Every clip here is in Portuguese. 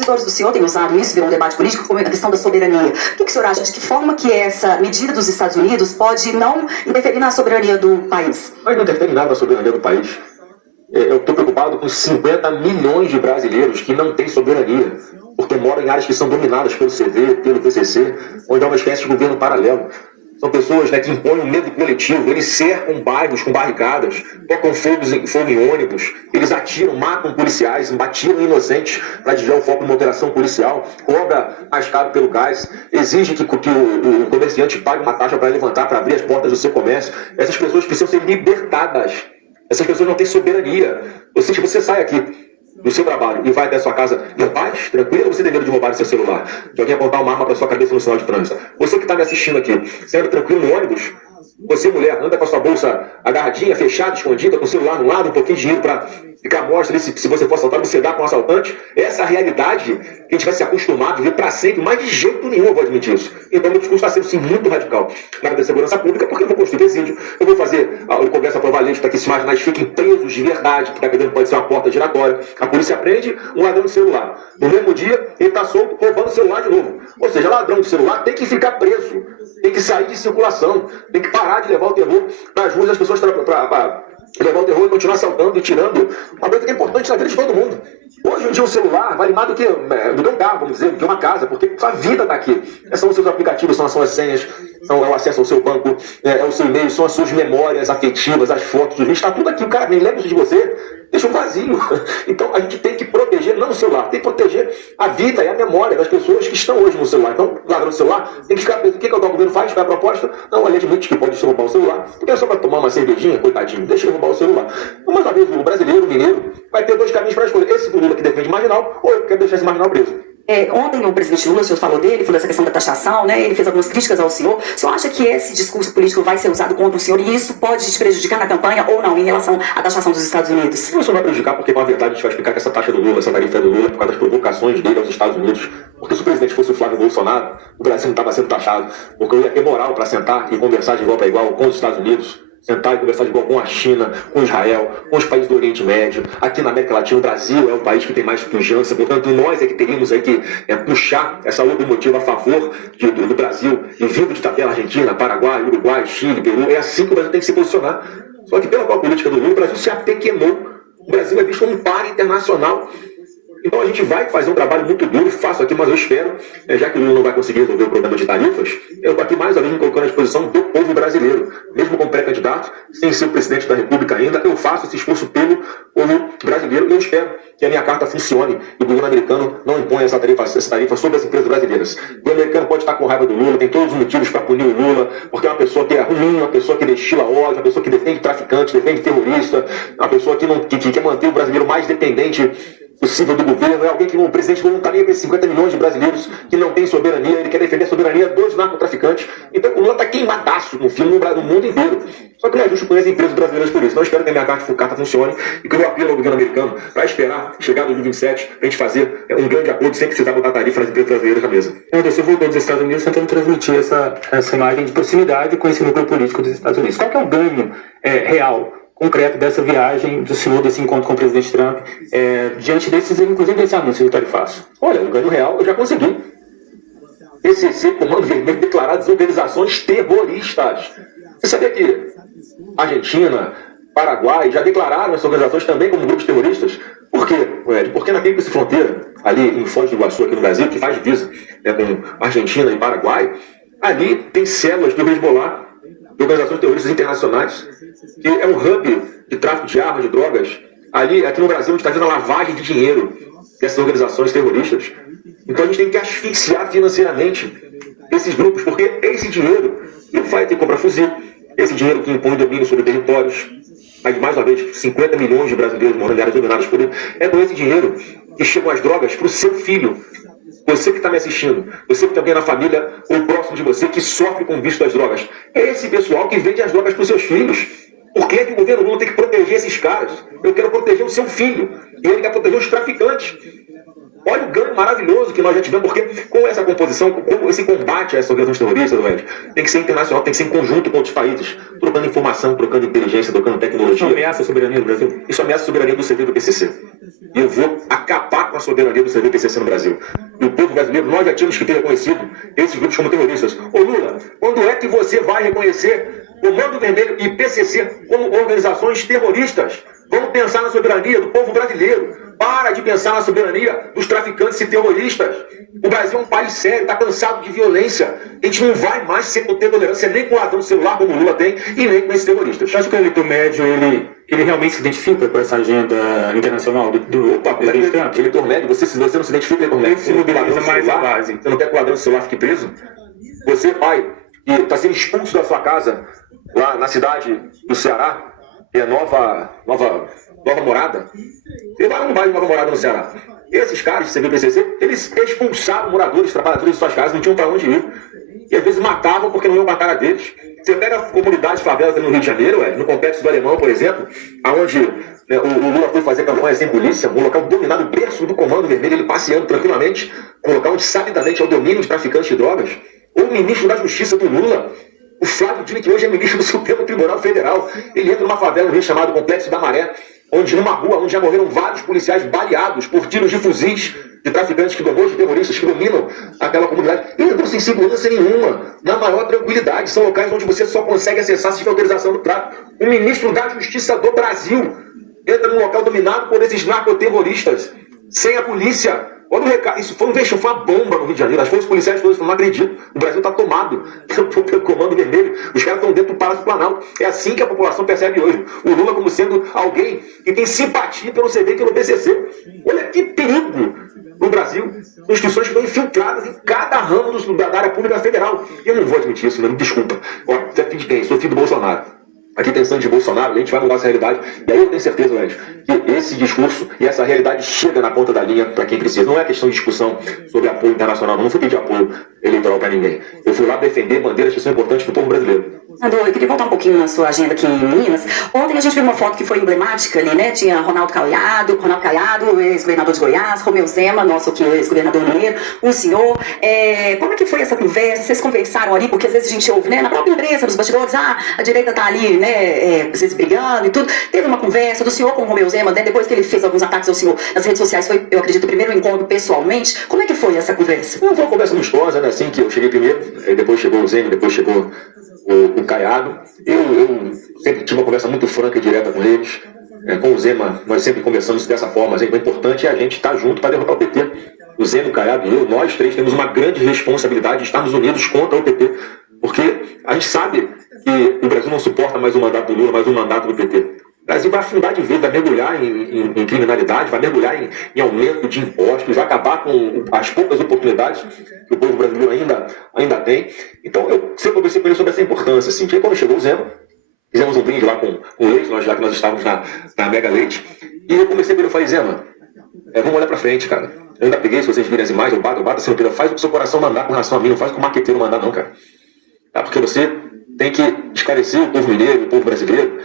opositores do senhor têm usado isso, virou um debate político, como a questão da soberania. O que o senhor acha? De que forma que essa medida dos Estados Unidos pode não interferir na soberania do país? Mas não interfere nada na soberania do país. Eu estou preocupado com 50 milhões de brasileiros que não têm soberania, porque moram em áreas que são dominadas pelo CV, pelo PCC, onde é uma espécie de governo paralelo. São pessoas, né, que impõem um medo coletivo, eles cercam bairros com barricadas, tocam fogo em ônibus, eles atiram, matam policiais, atiram inocentes para desviar o foco de uma operação policial, cobra mais caro pelo gás, exige que o comerciante pague uma taxa para levantar, para abrir as portas do seu comércio. Essas pessoas precisam ser libertadas. Essas pessoas não têm soberania. Você sai aqui do seu trabalho e vai até a sua casa em paz, tranquilo, ou você tem medo de roubar o seu celular? De alguém apontar uma arma para sua cabeça no sinal de trânsito? Você que está me assistindo aqui, você anda tranquilo no ônibus? Você, mulher, anda com a sua bolsa agarradinha, fechada, escondida, com o celular no lado, um pouquinho de dinheiro para ficar mostra ali, se você for assaltado, você dá com um assaltante? Essa é a realidade que a gente vai se acostumar a viver para sempre, mas de jeito nenhum eu vou admitir isso. Então, meu discurso está sendo, sim, muito radical na área da segurança pública, porque eu vou construir presídio, eu vou fazer o Congresso aprovar leis para que esses marginais fiquem presos de verdade, que está dentro pode ser uma porta giratória. A polícia prende um ladrão de celular. No mesmo dia, ele está solto, roubando o celular de novo. Ou seja, ladrão de celular tem que ficar preso, tem que sair de circulação, tem que parar de levar o terror para as ruas das pessoas para levar o terror e continuar assaltando e tirando uma coisa que é importante na vida de todo mundo. Hoje em dia um celular vale mais do que um carro, vamos dizer, do que uma casa, porque sua vida está aqui. São os seus aplicativos, são as senhas, é o acesso ao seu banco, é o seu e-mail, são as suas memórias afetivas, as fotos, os vídeos, está tudo aqui. O cara nem lembra de você, deixa um vazio. Então a gente tem que proteger, não o celular, tem que proteger a vida e a memória das pessoas que estão hoje no celular. Então, ladrão do celular, tem que ficar preso. O que o governo faz? Qual é a proposta? Não, ele admite que pode roubar o celular, porque é só para tomar uma cervejinha, coitadinho, deixa ele roubar o celular. Mais uma vez, o brasileiro, o mineiro, vai ter dois caminhos para escolher. Esse do Lula que defende marginal, ou eu quero deixar esse marginal preso. Ontem o presidente Lula, o senhor falou dele, falou dessa questão da taxação, né? Ele fez algumas críticas ao senhor. O senhor acha que esse discurso político vai ser usado contra o senhor e isso pode te prejudicar na campanha ou não, em relação à taxação dos Estados Unidos? Isso não vai prejudicar, porque na verdade a gente vai explicar que essa taxa do Lula, essa tarifa é do Lula, por causa das provocações dele aos Estados Unidos. Porque se o presidente fosse o Flávio Bolsonaro, o Brasil não estava sendo taxado, porque eu ia ter moral para sentar e conversar de igual para igual com os Estados Unidos. Sentar e conversar de igual com a China, com Israel, com os países do Oriente Médio. Aqui na América Latina, o Brasil é o país que tem mais pujança, portanto, nós é que teríamos aí que puxar essa locomotiva a favor do Brasil, e vindo de tabela Argentina, Paraguai, Uruguai, Chile, Peru. É assim que o Brasil tem que se posicionar. Só que pela qual política do Lula, o Brasil se apequenou. O Brasil é visto como um par internacional. Então a gente vai fazer um trabalho muito duro, faço aqui, mas eu espero, já que o Lula não vai conseguir resolver o problema de tarifas, eu estou aqui mais uma vez me colocando à disposição do povo brasileiro. Mesmo como pré-candidato, sem ser o presidente da República ainda, eu faço esse esforço pelo povo brasileiro e eu espero que a minha carta funcione e o governo americano não imponha essa tarifa sobre as empresas brasileiras. O governo americano pode estar com raiva do Lula, tem todos os motivos para punir o Lula, porque é uma pessoa que é ruim, uma pessoa que destila ódio, uma pessoa que defende traficante, defende terrorista, uma pessoa que quer manter o brasileiro mais dependente possível do governo, é alguém que o presidente não está nem com esses 50 milhões de brasileiros que não tem soberania, ele quer defender a soberania dos narcotraficantes. Então o Lula está queimadaço no filme no mundo inteiro. Só que não é justo com as empresas brasileiras por isso. Então eu espero que a minha carta funcione e que eu apelo ao governo americano para esperar chegar no 2027 para a gente fazer um grande acordo sem precisar botar tarifa nas empresas brasileiras na mesa. Você voltou dos Estados Unidos tentando transmitir essa imagem de proximidade com esse núcleo político dos Estados Unidos. Qual que é o ganho real, concreto dessa viagem do senhor, desse encontro com o presidente Trump, diante desses, inclusive desse anúncio do tarifaço? Olha, o ganho real eu já consegui. PCC, Comando Vermelho, declaradas organizações terroristas. Você sabia que Argentina, Paraguai já declararam essas organizações também como grupos terroristas? Por quê, Ed? Porque na Tríplice Fronteira, ali em Foz do Iguaçu, aqui no Brasil, que faz divisa com Argentina e Paraguai, ali tem células do Hezbollah, de organizações terroristas internacionais, que é um hub de tráfico de armas, de drogas. Ali, aqui no Brasil, a gente está vendo a lavagem de dinheiro dessas organizações terroristas. Então a gente tem que asfixiar financeiramente esses grupos, porque esse dinheiro não vai ter que comprar fuzil, esse dinheiro que impõe domínio sobre territórios, aí mais uma vez, 50 milhões de brasileiros morando em áreas dominadas por ele, é com esse dinheiro que chegam as drogas para o seu filho. Você que está me assistindo, você que tem alguém na família ou próximo de você que sofre com o vício das drogas, é esse pessoal que vende as drogas para os seus filhos. Por que o governo Lula tem que proteger esses caras? Eu quero proteger o seu filho, e ele quer proteger os traficantes. Olha o ganho maravilhoso que nós já tivemos, porque com essa composição, com esse combate a essas organizações terroristas, tem que ser internacional, tem que ser em conjunto com outros países, trocando informação, trocando inteligência, trocando tecnologia. Isso ameaça a soberania do Brasil? Isso ameaça a soberania do CV do PCC. E eu vou acabar com a soberania do CDPCC no Brasil. E o povo brasileiro, nós já tínhamos que ter reconhecido esses grupos como terroristas. Ô Lula, quando é que você vai reconhecer Comando Vermelho e PCC como organizações terroristas? Vamos pensar na soberania do povo brasileiro. Para de pensar na soberania dos traficantes e terroristas. O Brasil é um país sério, está cansado de violência. A gente não vai mais ser ter tolerância nem com o ladrão do celular como o Lula tem e nem com esses terroristas. Eu acho que o eleitor médio, ele realmente se identifica com essa agenda internacional do presidente Trump? Eleitor médio, você não se identifica com o eleitor médio. Você mobiliza mais a base. Você não quer que o ladrão do celular fique preso? Você, pai, que está sendo expulso da sua casa lá na cidade do Ceará, que é nova morada. Você vai ou não vai em nova morada no Ceará? Esses caras do CVPCC, eles expulsavam moradores, trabalhadores de suas casas, não tinham para onde ir. E às vezes matavam porque não iam com a cara deles. Você pega comunidades favelas no Rio de Janeiro, no Complexo do Alemão, por exemplo, onde o Lula foi fazer campanha sem polícia, um local dominado, berço do Comando Vermelho, ele passeando tranquilamente, um local onde sabidamente é o domínio de traficantes de drogas. Ou o ministro da Justiça do Lula, o Flávio Dino, que hoje é ministro do Supremo Tribunal Federal, ele entra numa favela no Rio chamado Complexo da Maré, onde numa rua onde já morreram vários policiais baleados por tiros de fuzis de traficantes que dominam, de terroristas que dominam aquela comunidade. Entram sem segurança nenhuma, na maior tranquilidade. São locais onde você só consegue acessar se tiver autorização do tráfico. O ministro da Justiça do Brasil entra num local dominado por esses narcoterroristas, sem a polícia. Olha o recado, isso foi uma bomba no Rio de Janeiro. As forças policiais todas falaram, não acredito, o Brasil está tomado pelo Comando Vermelho, os caras estão dentro do Palácio do Planalto. É assim que a população percebe hoje o Lula como sendo alguém que tem simpatia pelo CD e pelo PCC. Olha que perigo no Brasil. São instituições que estão infiltradas em cada ramo da área pública federal. E eu não vou admitir isso, me desculpa. Olha, você é filho de quem? Eu sou filho do Bolsonaro. Aqui tem sangue de Bolsonaro, a gente vai mudar essa realidade. E aí eu tenho certeza, Lédio, que esse discurso e essa realidade chega na ponta da linha para quem precisa. Não é questão de discussão sobre apoio internacional, não fui pedir apoio eleitoral para ninguém. Eu fui lá defender bandeiras que são importantes para o povo brasileiro. Senador, eu queria voltar um pouquinho na sua agenda aqui em Minas. Ontem a gente viu uma foto que foi emblemática ali, né? Tinha Ronaldo Caiado, ex-governador de Goiás, Romeu Zema, nosso aqui ex-governador mineiro, um senhor. Como é que foi essa conversa? Vocês conversaram ali? Porque às vezes a gente ouve, né? Na própria imprensa, nos bastidores, a direita tá ali, né? Vocês brigando e tudo. Teve uma conversa do senhor com o Romeu Zema, né? Depois que ele fez alguns ataques ao senhor nas redes sociais, foi, eu acredito, o primeiro encontro pessoalmente. Como é que foi essa conversa? Foi uma conversa gostosa, né? Assim que eu cheguei primeiro, depois chegou o Zema, depois chegou o Caiado. Eu sempre tive uma conversa muito franca e direta com eles. Com o Zema, nós sempre conversamos dessa forma. O importante é a gente estar junto para derrotar o PT. O Zema, o Caiado e eu, nós três temos uma grande responsabilidade de estarmos unidos contra o PT. Porque a gente sabe que o Brasil não suporta mais um mandato do Lula, mais um mandato do PT. O Brasil vai afundar de vez, vai mergulhar em criminalidade, vai mergulhar em aumento de impostos, vai acabar com as poucas oportunidades que o povo brasileiro ainda tem. Então eu sempre conversei com ele sobre essa importância. Assim, quando chegou o Zema, fizemos um brinde lá com o Leite, já que nós estávamos na Mega Leite, e eu comecei com ele, eu falei, Zema, vamos olhar pra frente, cara. Eu ainda peguei, se vocês virem as imagens, eu bato assim, faz o que o seu coração mandar com relação a mim, não faz o que o marqueteiro mandar não, cara. Porque você tem que esclarecer o povo mineiro, o povo brasileiro,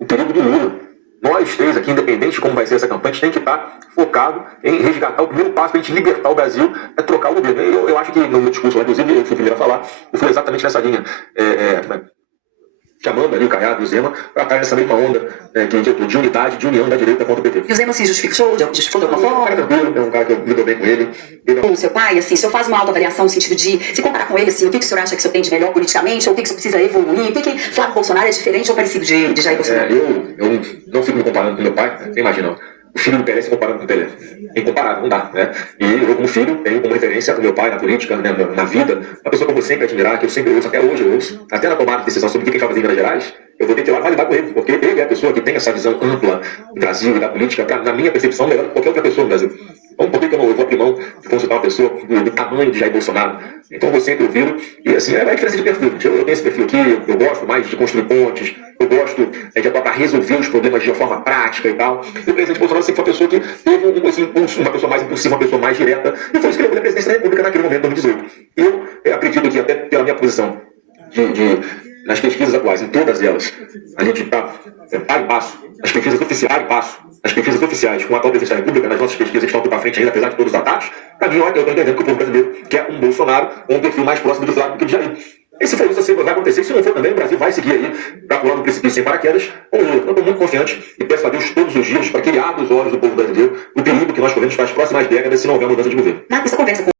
o perigo do Lula. Nós três aqui, independente de como vai ser essa campanha, a gente tem que estar focado em resgatar o primeiro passo para a gente libertar o Brasil, é trocar o governo. Eu acho que no meu discurso, inclusive, eu fui o primeiro a falar, eu fui exatamente nessa linha. Chamando ali o Caiado e o Zema para estar nessa mesma onda de unidade, de união da direita contra o PT. E o Zema se justificou de alguma forma? É um cara tranquilo, é um cara que eu me dou bem com ele. Com o seu pai, assim, o senhor faz uma autoavaliação no sentido de se comparar com ele, assim, o que o senhor acha que o senhor tem de melhor politicamente, ou o que o senhor precisa evoluir, o que Flávio Bolsonaro é diferente ou parecido de Jair Bolsonaro? Eu não fico me comparando com meu pai, você imagina, o filho do Pelé se comparando com o Pelé. Incomparável, não dá, né? E eu, como filho, tenho como referência o meu pai na política, né, na vida, uma pessoa que eu vou sempre admirar, que eu sempre ouço, até hoje eu ouço, até na tomada de decisão sobre o que a gente vai fazer em Minas Gerais, eu vou ter que ir lá validar com ele, porque ele é a pessoa que tem essa visão ampla do Brasil e da política, na minha percepção, melhor do que qualquer outra pessoa no Brasil. Então, por que eu vou abrir mão de consultar uma pessoa do tamanho de Jair Bolsonaro? Então, eu vou sempre ouvi-lo, e assim, é a diferença de perfil. Eu tenho esse perfil aqui, eu gosto mais de construir pontes, eu gosto de atuar para resolver os problemas de uma forma prática e tal. E o presidente Bolsonaro sempre foi uma pessoa que teve esse impulso, uma pessoa mais impulsiva, uma pessoa mais direta, e foi isso que levou a presidência da República naquele momento, em 2018. Eu acredito que, até pela minha posição nas pesquisas atuais, em todas elas, a gente está par e passo, as pesquisas oficiais, com o atual presidente da República, nas nossas pesquisas estão tudo para frente ainda, apesar de todos os ataques. Para mim, eu estou entendendo que o povo brasileiro quer um Bolsonaro com um perfil mais próximo do Flávio do que de Jair. E se for isso, assim, vai acontecer. E se não for também, o Brasil vai seguir aí para pular no precipício sem paraquedas com o Lula. Eu estou muito confiante e peço a Deus todos os dias para que ele abra os olhos do povo brasileiro do perigo que nós corremos para as próximas décadas se não houver mudança de governo. Essa conversa com